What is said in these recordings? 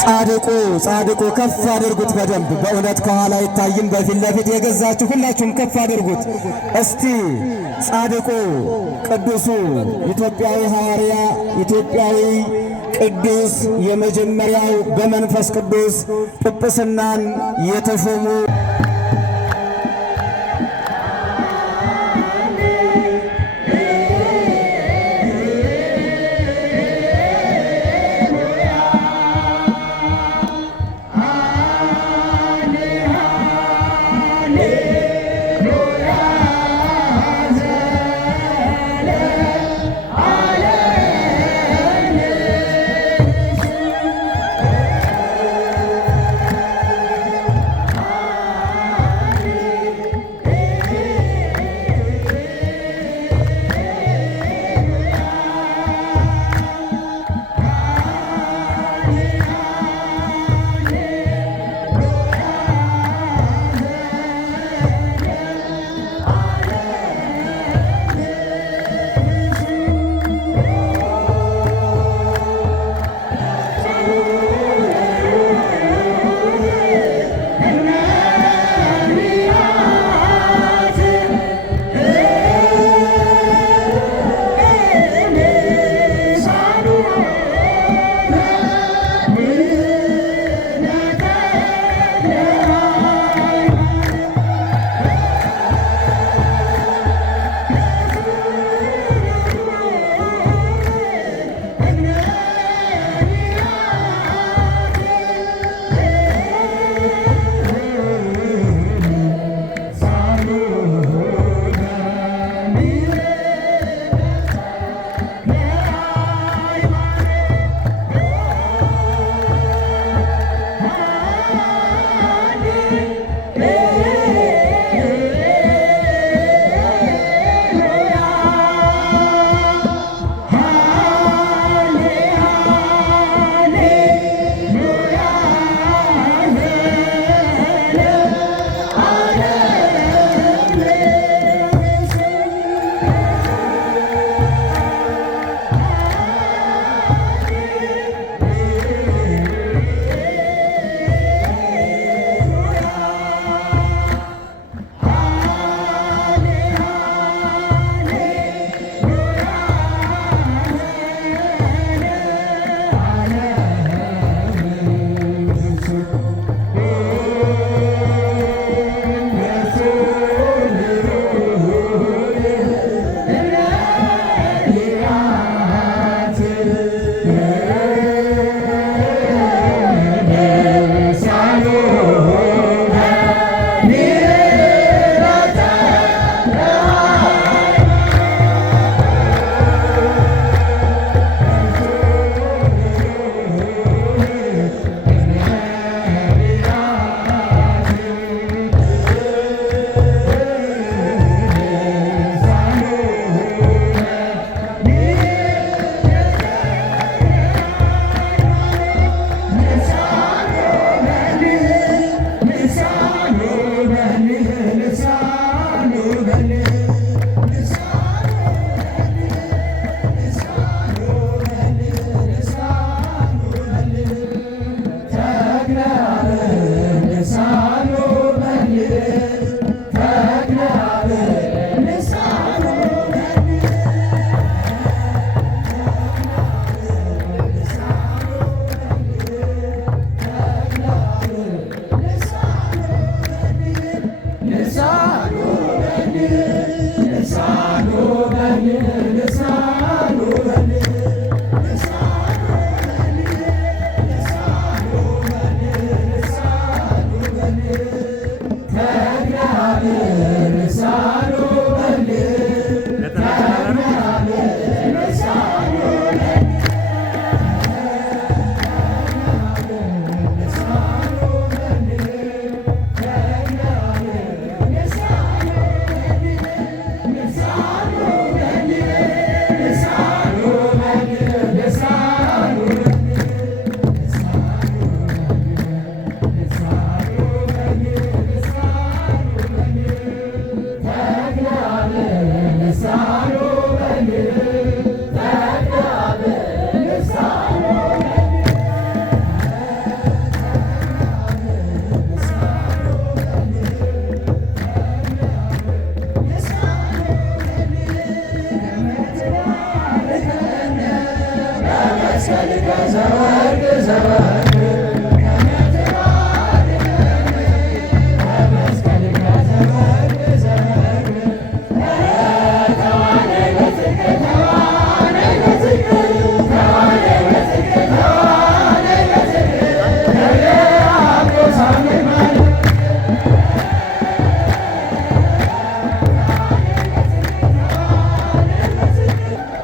ጻድቁ ከፍ አድርጉት በደንብ በእውነት ከኋላ አይታይም በፊት ለፊት የገዛችሁ ሁላችሁም ከፍ አድርጉት እስቲ ጻድቁ ቅዱሱ ኢትዮጵያዊ ሐዋርያ ኢትዮጵያዊ ቅዱስ የመጀመሪያው በመንፈስ ቅዱስ ጵጵስናን የተሾሙ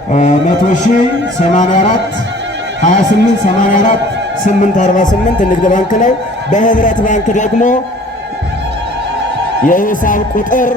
100,084 28 84 848 ንግድ ባንክ ነው። በህብረት ባንክ ደግሞ የሂሳብ ቁጥር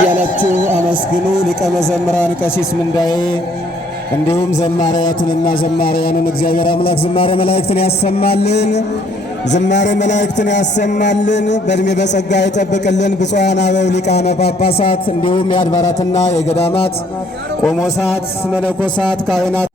ያላችሁ አመስግኑ። ሊቀ መዘምራን ቀሲስ ምንዳዬ እንዲሁም ዘማሪያቱንና ዘማሪያኑን እግዚአብሔር አምላክ ዝማሬ መላእክትን ያሰማልን፣ ዝማሬ መላእክትን ያሰማልን፣ በእድሜ በጸጋ ይጠብቅልን። ብፁዓን አበው ሊቃነ ጳጳሳት እንዲሁም የአድባራትና የገዳማት ቆሞሳት፣ መነኮሳት፣ ካህናት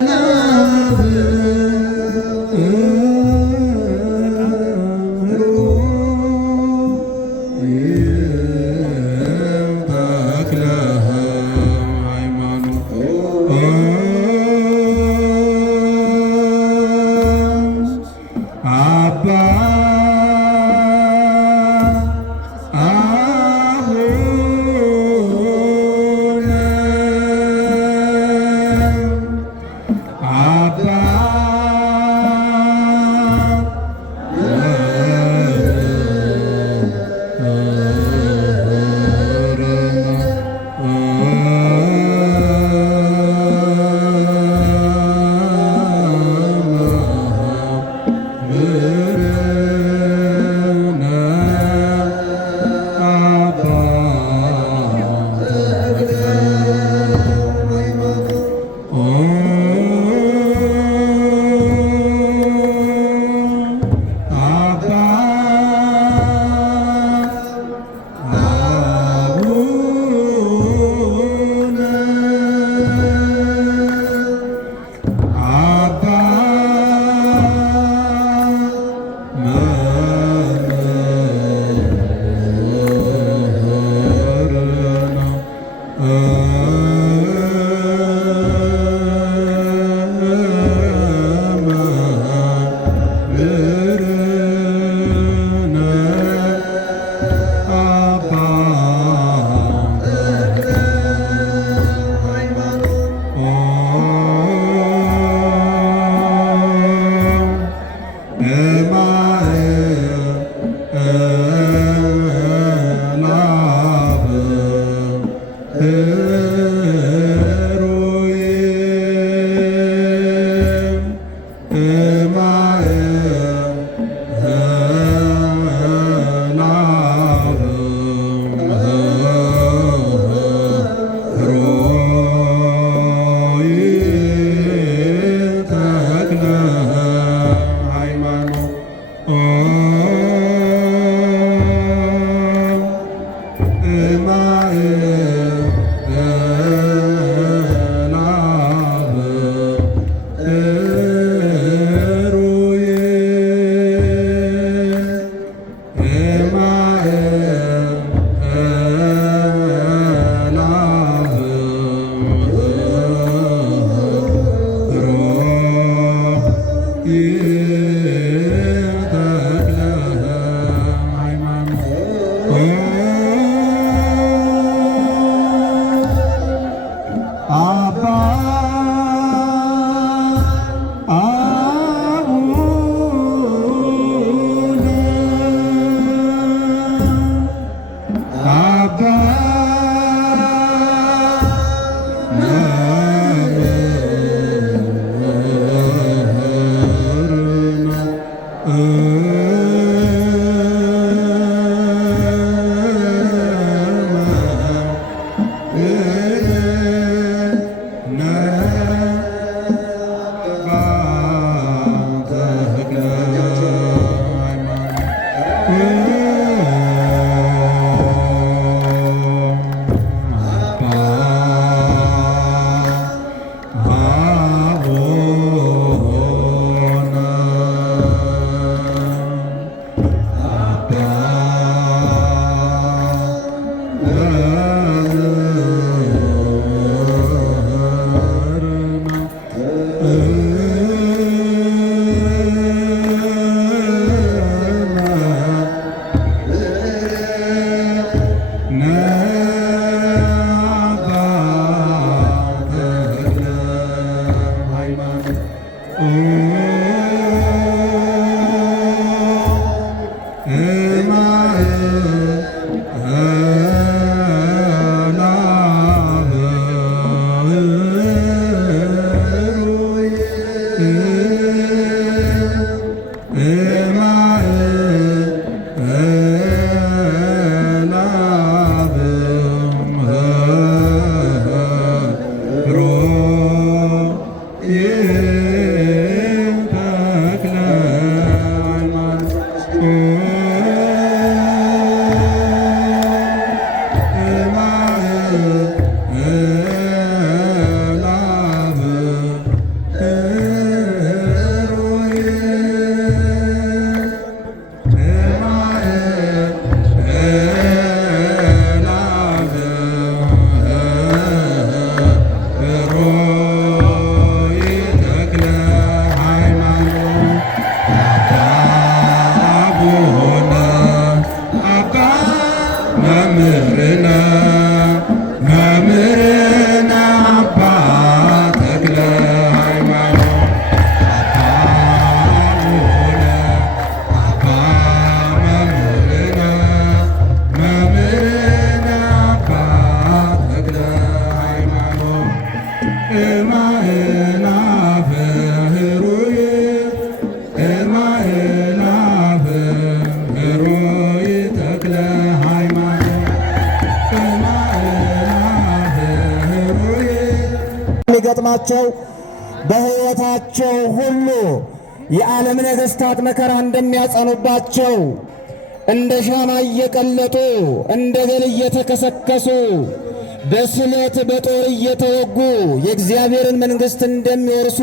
ናቸው። በሕይወታቸው ሁሉ የዓለም ነገሥታት መከራ እንደሚያጸኑባቸው እንደ ሻማ እየቀለጡ እንደ ገል እየተከሰከሱ በስለት በጦር እየተወጉ የእግዚአብሔርን መንግሥት እንደሚወርሱ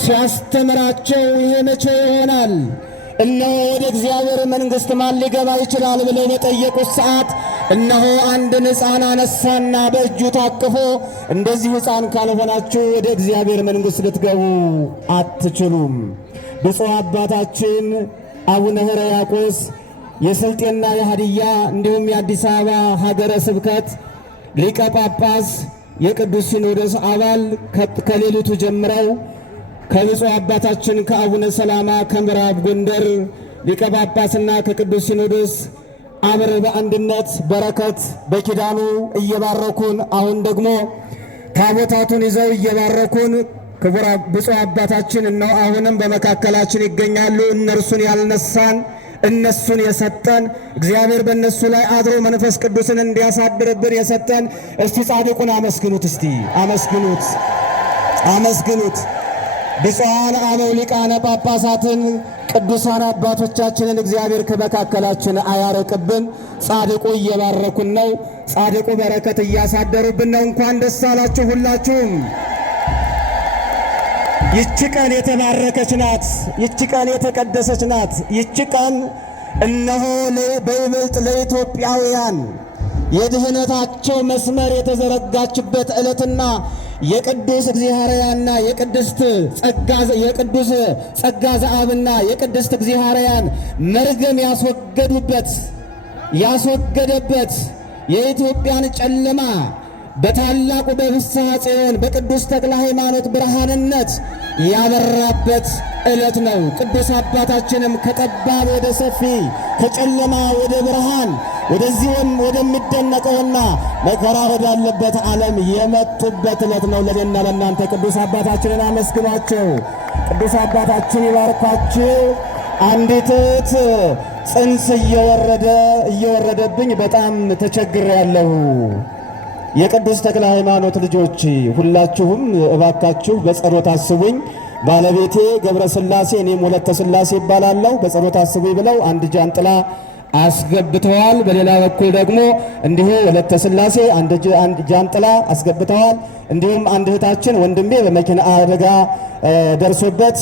ሲያስተምራቸው ይሄ መቼ ይሆናል? እነሆ ወደ እግዚአብሔር መንግሥት ማን ሊገባ ይችላል ብለው በጠየቁት ሰዓት እነሆ አንድን ሕፃን አነሳና በእጁ ታቅፎ እንደዚህ ሕፃን ካልሆናችሁ ወደ እግዚአብሔር መንግሥት ልትገቡ አትችሉም። ብፁዕ አባታችን አቡነ ሕርያቆስ የስልጤና የሃዲያ እንዲሁም የአዲስ አበባ ሀገረ ስብከት ሊቀ ጳጳስ የቅዱስ ሲኖዶስ አባል ከሌሊቱ ጀምረው ከብፁዕ አባታችን ከአቡነ ሰላማ ከምዕራብ ጎንደር ሊቀ ጳጳስና ከቅዱስ ሲኖዶስ አብረ በአንድነት በረከት በኪዳኑ እየባረኩን አሁን ደግሞ ታቦታቱን ይዘው እየባረኩን ክቡር ብፁዕ አባታችን ነው አሁንም በመካከላችን ይገኛሉ። እነርሱን ያልነሳን እነሱን የሰጠን እግዚአብሔር በእነሱ ላይ አድሮ መንፈስ ቅዱስን እንዲያሳድርብን የሰጠን እስቲ ጻድቁን አመስግኑት፣ እስቲ አመስግኑት፣ አመስግኑት። ብፁዓን አበው ሊቃነ ጳጳሳትን ቅዱሳን አባቶቻችንን እግዚአብሔር ከመካከላችን አያረቅብን። ጻድቁ እየባረኩን ነው። ጻድቁ በረከት እያሳደሩብን ነው። እንኳን ደስ አላችሁ ሁላችሁም። ይቺ ቀን የተባረከች ናት። ይቺ ቀን የተቀደሰች ናት። ይቺ ቀን እነሆ በይበልጥ ለኢትዮጵያውያን የድህነታቸው መስመር የተዘረጋችበት ዕለትና የቅዱስ እግዚአብሔርያና የቅድስት ጸጋ ዘአብና የቅድስት እግዚአብሔርያን መርገም ያስወገደበት የኢትዮጵያን ጨለማ በታላቁ በፍስሐ ጽዮን በቅዱስ ተክለ ሃይማኖት ብርሃንነት ያበራበት ዕለት ነው። ቅዱስ አባታችንም ከጠባብ ወደ ሰፊ ከጨለማ ወደ ብርሃን ወደዚህም ወደሚደነቀውና መከራ ወዳለበት ዓለም የመጡበት ዕለት ነው። ለደና ለእናንተ ቅዱስ አባታችንን አመስግኗቸው። ቅዱስ አባታችን ይባርኳችሁ። አንዲት እህት ጽንስ እየወረደብኝ በጣም ተቸግሬያለሁ። የቅዱስ ተክለ ሃይማኖት ልጆች ሁላችሁም እባካችሁ በጸሎት አስቡኝ። ባለቤቴ ገብረ ሥላሴ እኔም ወለተ ሥላሴ ይባላለሁ። በጸሎት አስቡኝ ብለው አንድ ጃንጥላ አስገብተዋል። በሌላ በኩል ደግሞ እንዲሁ ወለተ ሥላሴ አንድ ጃንጥላ አስገብተዋል። እንዲሁም አንድ እህታችን ወንድሜ በመኪና አደጋ ደርሶበት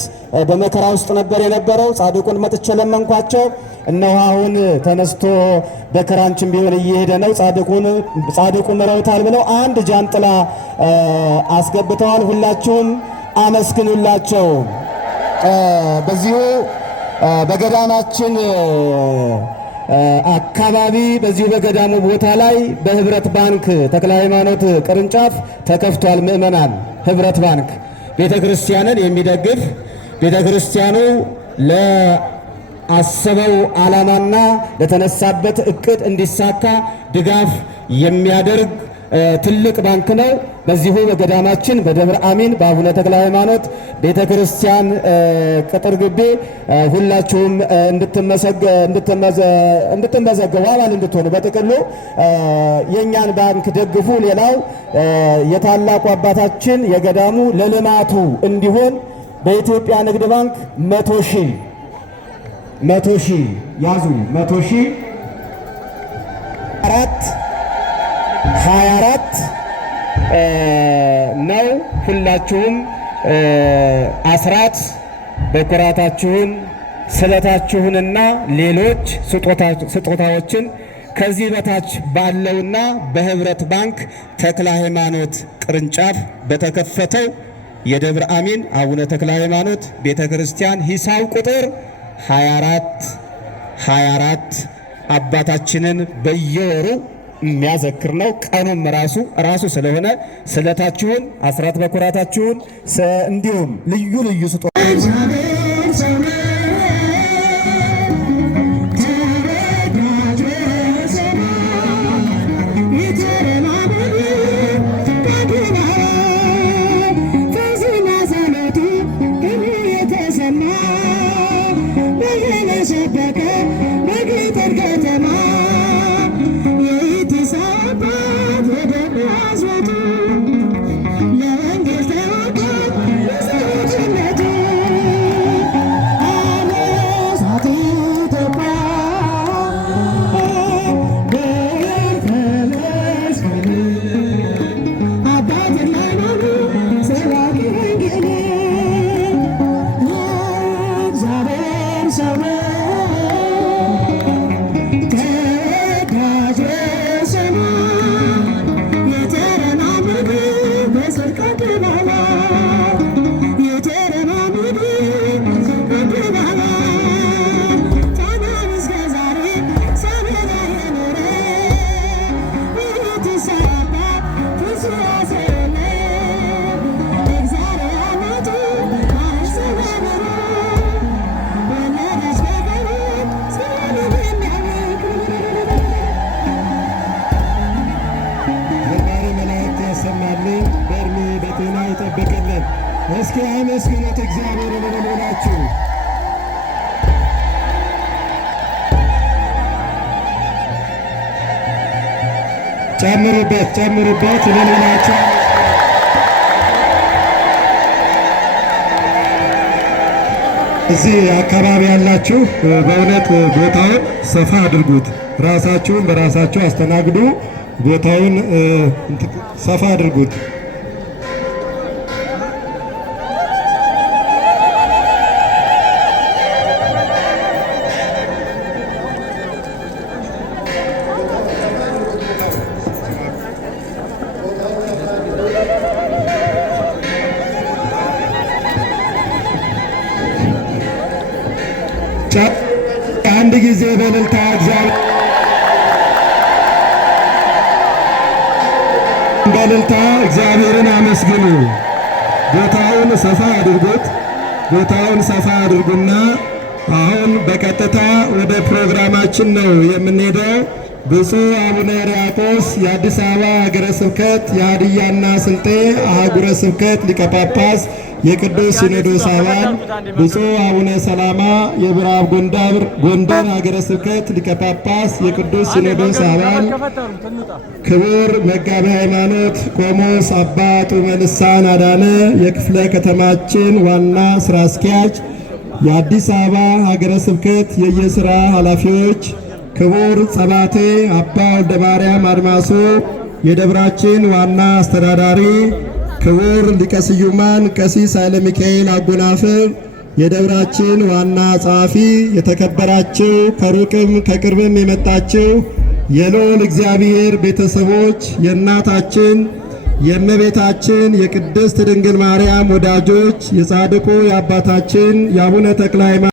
በመከራ ውስጥ ነበር የነበረው። ጻድቁን መጥቼ ለመንኳቸው። እነሆ አሁን ተነስቶ በክራንችም ቢሆን እየሄደ ነው። ጻድቁ ምረውታል ብለው አንድ ጃንጥላ አስገብተዋል። ሁላችሁም አመስግኑላቸው። በዚሁ በገዳማችን አካባቢ በዚሁ በገዳሙ ቦታ ላይ በህብረት ባንክ ተክለ ሃይማኖት ቅርንጫፍ ተከፍቷል። ምእመናን ህብረት ባንክ ቤተ ክርስቲያንን የሚደግፍ ቤተ ክርስቲያኑ ለአሰበው ዓላማና ለተነሳበት እቅድ እንዲሳካ ድጋፍ የሚያደርግ ትልቅ ባንክ ነው። በዚሁ በገዳማችን በደብረ አሚን በአቡነ ተክለ ሃይማኖት ቤተ ክርስቲያን ቅጥር ግቢ ሁላችሁም እንድትመዘገቡ አባል እንድትሆኑ በጥቅሉ የእኛን ባንክ ደግፉ። ሌላው የታላቁ አባታችን የገዳሙ ለልማቱ እንዲሆን በኢትዮጵያ ንግድ ባንክ 100,000 ያዙ 100,000 24 ነው። ሁላችሁም አስራት በኩራታችሁን ስለታችሁንና ሌሎች ስጦታዎችን ከዚህ በታች ባለውና በህብረት ባንክ ተክለ ሃይማኖት ቅርንጫፍ በተከፈተው የደብረ አሚን አቡነ ተክለ ሃይማኖት ቤተ ክርስቲያን ሂሳብ ቁጥር 24 አባታችንን በየወሩ የሚያዘክር ነው። ቀኑም ራሱ ስለሆነ ስለታችሁን አስራት በኩራታችሁን እንዲሁም ልዩ ልዩ ስጦታ Let ያሰማልን፣ በእድሜ በጤና ይጠብቅልን። እስኪ አመስግኑት እግዚአብሔርን ብላችሁ ጨምሩበት ለሌላችሁ እዚህ አካባቢ ያላችሁ በእውነት ቦታውን ሰፋ አድርጉት። ራሳችሁን በራሳችሁ አስተናግዱ። ቦታውን ሰፋ አድርጉት። አንድ ጊዜ በእልልታ እግዚአብሔርን አመስግኑ። ቦታውን ሰፋ አድርጉና አሁን በቀጥታ ወደ ፕሮግራማችን ነው የምንሄደው። ብፁዕ አቡነ ሕርያቆስ የአዲስ አበባ ሀገረ ስብከት የሀዲያና ስልጤ አህጉረ ስብከት ሊቀ ጳጳስ የቅዱስ ሲኖዶስ አባል፣ ብፁዕ አቡነ ሰላማ የምዕራብ ጎንደር ሀገረ ስብከት ሊቀ ጳጳስ የቅዱስ ሲኖዶስ አባል፣ ክቡር መጋቤ ሃይማኖት ቆሞስ አባ ጡመ ልሳን አዳነ የክፍለ ከተማችን ዋና ስራ አስኪያጅ፣ የአዲስ አበባ ሀገረ ስብከት የየስራ ኃላፊዎች፣ ክቡር ጸባቴ አባ ወልደ ማርያም አድማሶ የደብራችን ዋና አስተዳዳሪ፣ ክቡር ሊቀ ስዩማን ቀሲስ ኃይለ ሚካኤል አጎናፍር የደብራችን ዋና ጸሐፊ፣ የተከበራችሁ ከሩቅም ከቅርብም የመጣችሁ የልዑል እግዚአብሔር ቤተሰቦች፣ የእናታችን የእመቤታችን የቅድስት ድንግል ማርያም ወዳጆች፣ የጻድቁ የአባታችን የአቡነ ተክለ ሃይማኖት